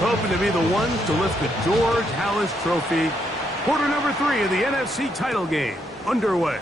hoping to be the ones to lift the George Halas Trophy. Quarter number 3 of the NFC title game underway.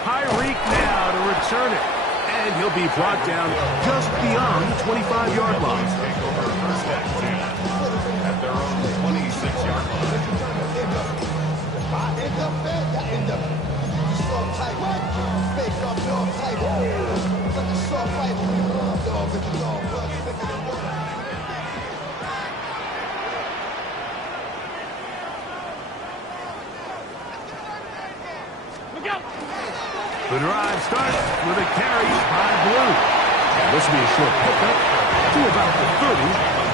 Tyreek now to return it. And he'll be brought down just beyond the 25-yard line. At their own 26-yard line. The drive starts with a carry by Blue. And this will be a short pickup to about the 30.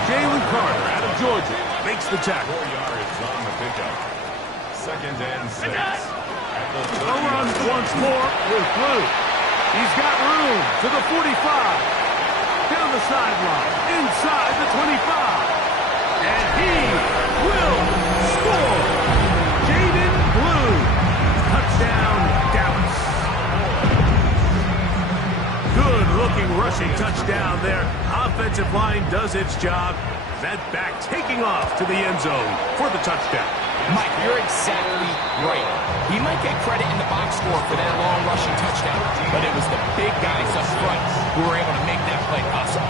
Jalen Carter out of Georgia makes the tackle. 4 yards on the pickup. 2nd and 6. A run once more with Blue. He's got room to the 45. Down the sideline, inside the 25. And he will score. Jaden Blue. Touchdown, Dallas. Good-looking rushing touchdown there. Offensive line does its job. That back taking off to the end zone for the touchdown. Mike, you're exactly right. He might get credit in the box score for that long rushing touchdown, but it was the big guys up front who were able to make that play possible.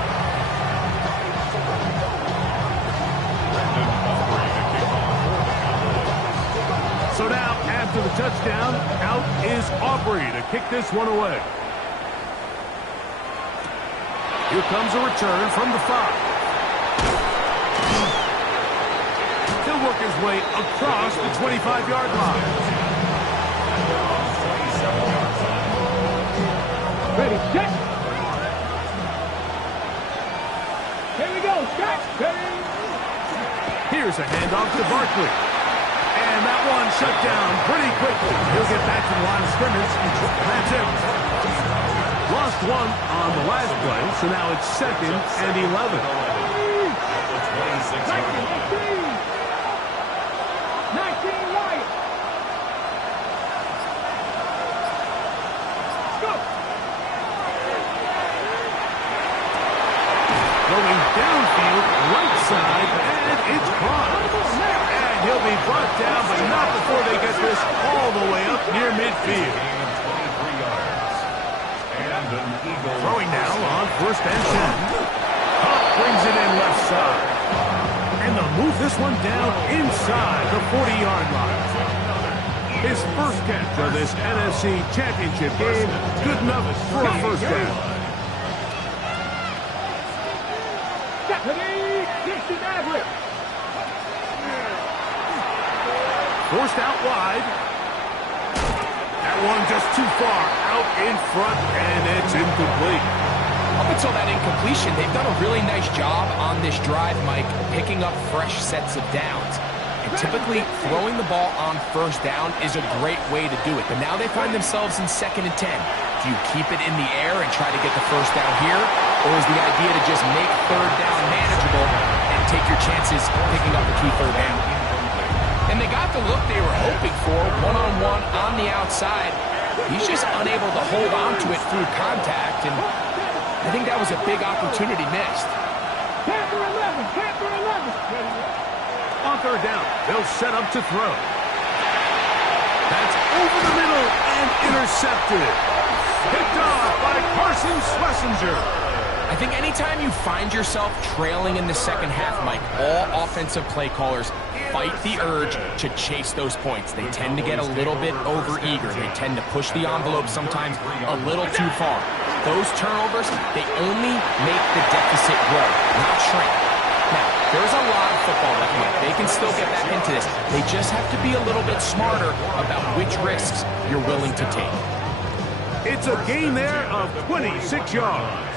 So now, after the touchdown, out is Aubrey to kick this one away. Here comes a return from the 5. He'll work his way across the 25-yard line. Ready, set. Here we go, set. Ready. Here's a handoff to Barkley. And that one shut down pretty quickly. He'll get back to the line of scrimmage. That's it. Lost one on the last play, so now it's 2nd and 11. 19 right. Go. Going downfield, right side, and it's caught. And he'll be brought down, but not before they get this all the way up near midfield. Throwing now on 1st and 10. Huff brings it in left side. And they'll move this one down inside the 40-yard line. His first catch of this NFC Championship game, good enough for a first down. Forced out wide. That one just too far out in front, and it's incomplete. Up until that incompletion, they've done a really nice job on this drive, Mike, picking up fresh sets of downs. And typically, throwing the ball on 1st down is a great way to do it. But now they find themselves in 2nd and 10. Do you keep it in the air and try to get the 1st down here? Or is the idea to just make 3rd down manageable and take your chances picking up the key 3rd down? And they got the look they were hoping for, one-on-one on the outside. He's just unable to hold on to it through contact, and I think that was a big opportunity missed. Panther 11, Panther 11. On 3rd down, they'll set up to throw. That's over the middle and intercepted. Picked off by Carson Schlesinger. I think anytime you find yourself trailing in the 2nd half, Mike, all offensive play callers fight the urge to chase those points. They tend to get a little bit overeager. They tend to push the envelope sometimes a little too far. Those turnovers, they only make the deficit grow, not shrink. Now, there's a lot of football left, Mike. They can still get back into this. They just have to be a little bit smarter about which risks you're willing to take. It's a gain there of 26 yards.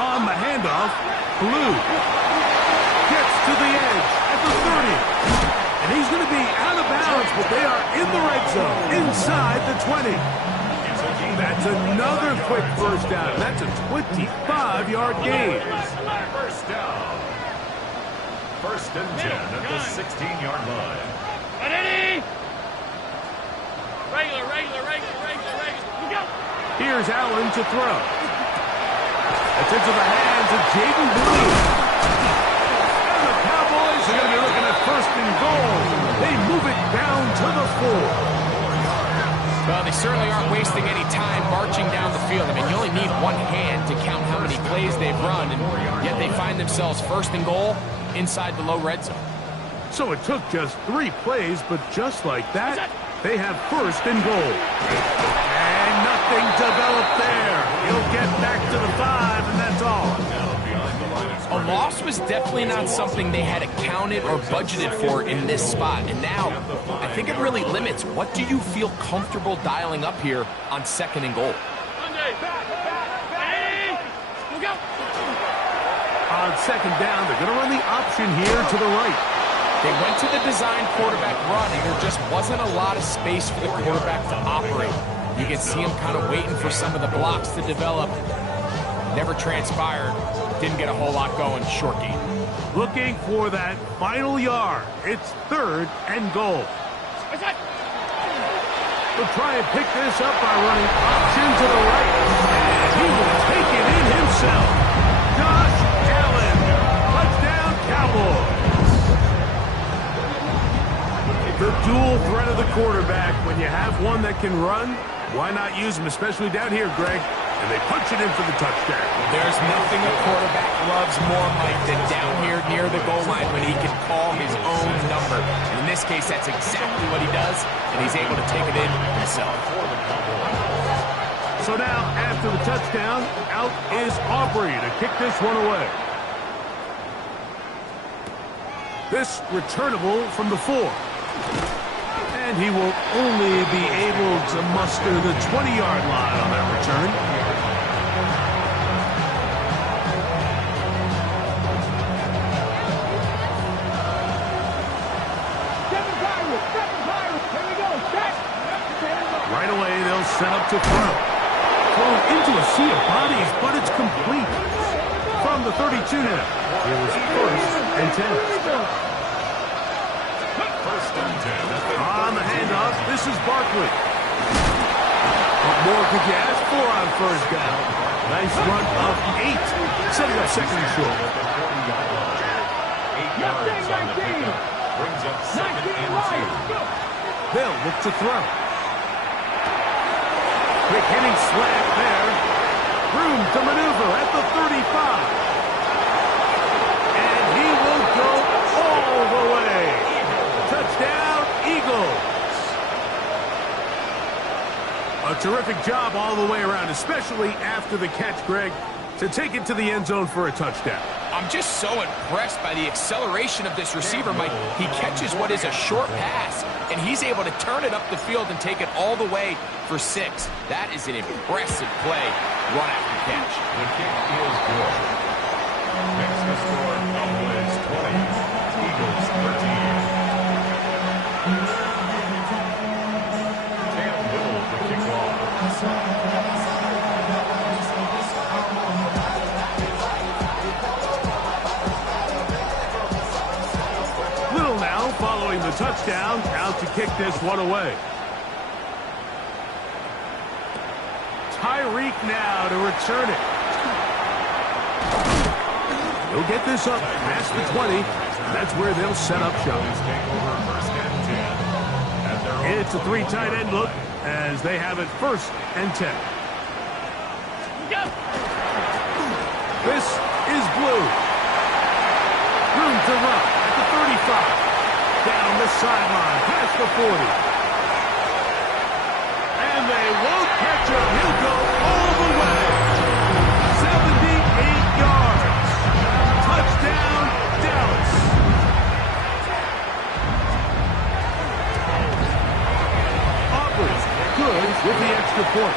On the handoff, Blue gets to the edge at the 30. And he's going to be out of bounds, but they are in the red zone, inside the 20. That's another quick 1st down. That's a 25-yard gain. First down. 1st and 10 at the 16-yard line. Ready? Regular. Here's Allen to throw. That's into the hands of Jaden Blue. And the Cowboys are going to be looking at first and goal. They move it down to the 4. Well, they certainly aren't wasting any time marching down the field. I mean, you only need one hand to count how many plays they've run, and yet they find themselves first and goal inside the low red zone. So it took just 3 plays, but just like that, they have first and goal. And nothing developed there. He'll get back to the 5, and that's all. A loss was definitely not something they had accounted or budgeted for in this spot. And now, I think it really limits what do you feel comfortable dialing up here on second and goal. On second down, they're going to run the option here to the right. They went to the design quarterback run, and there just wasn't a lot of space for the quarterback to operate. You can see him kind of waiting for some of the blocks to develop. Never transpired. Didn't get a whole lot going. Short game. Looking for that final yard. It's third and goal. They'll try and pick this up by running option to the right. And he will take it in himself. Josh Allen. Touchdown, Cowboys. The dual threat of the quarterback. When you have one that can run, why not use him, especially down here, Greg? And they punch it in for the touchdown. There's nothing a quarterback loves more, Mike, than down here near the goal line when he can call his own number. And in this case, that's exactly what he does, and he's able to take it in himself. So now, after the touchdown, out is Aubrey to kick this one away. This returnable from the 4. And he will only be able to muster the 20-yard line on that return. Right away, they'll set up to throw. Thrown into a sea of bodies, but it's complete. From the 32 now. Here's first and 10. On the handoff, this is Barkley. What more could you ask for on first down? Nice run of 8, setting up second and short. 8 yards on the pickup. Brings up second and 2. They'll look to throw. Quick hitting slant there. Room to maneuver at the 35. And he will go all the way. Touchdown, Eagles. A terrific job all the way around, especially after the catch, Greg, to take it to the end zone for a touchdown. I'm just so impressed by the acceleration of this receiver, Mike. He catches what is a short pass, and he's able to turn it up the field and take it all the way for 6. That is an impressive play, run after catch. The kick is good. Makes the score Cowboys 20, Eagles 13. Cam Hill to kick off. Little now following the touchdown, out to kick this one away. Tyreek now to return it. He'll get this up past the 20. That's where they'll set up shop. It's a 3 tight end look as they have it first and 10. This is Blue. Room to run at the 35. Down the sideline, past the 40. And they won't catch him. He'll go all the way. 78 yards. Touchdown, Dallas. Aubrey, good with the extra point.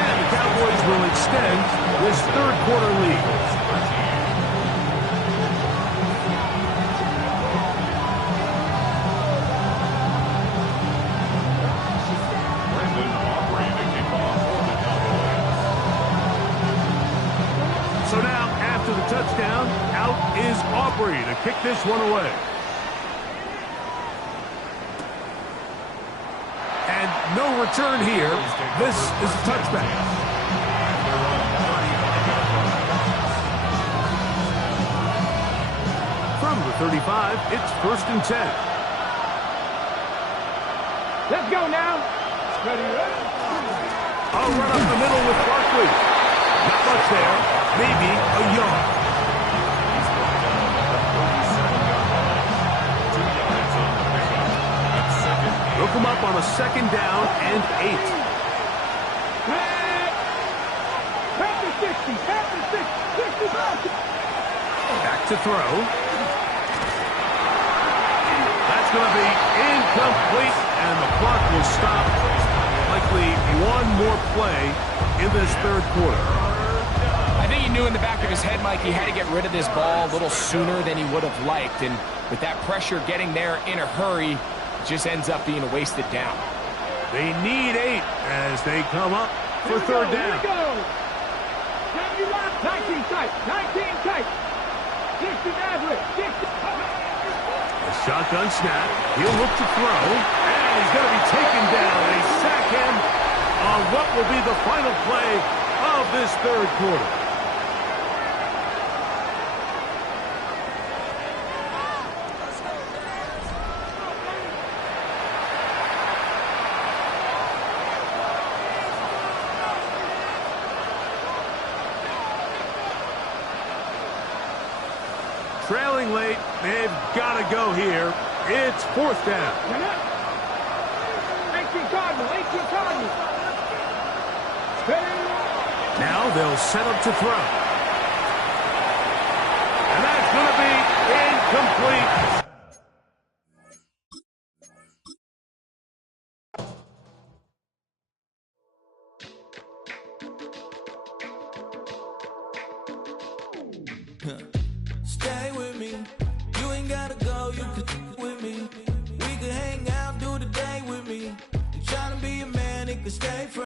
And the Cowboys will extend this third quarter lead. So now, after the touchdown, out is Aubrey to kick this one away. And no return here. This is a touchback. 35, it's 1st and 10. Let's go now. Ready, ready. A run up the middle with Barkley. Not much there. Maybe a yard. He's brought down at the 37-yard line. 2 yards on the pickup. That's second. They'll come up on a 2nd down and 8. Half the 60, half the 60, 65. Back to throw. That's going to be incomplete, and the clock will stop. Likely one more play in this 3rd quarter. I think he knew in the back of his head, Mike, he had to get rid of this ball a little sooner than he would have liked. And with that pressure getting there in a hurry, it just ends up being a wasted down. They need 8 as they come up for 3rd down. Here we go. 19 tight, 19 tight. 60 average, 60. A shotgun snap. He'll look to throw, and he's going to be taken down. They sack him on what will be the final play of this 3rd quarter. Trailing late, they've got to go here. It's 4th down. 18 Cardinals, 18 Cardinals. Now they'll set up to throw. And that's going to be incomplete. Stay with me.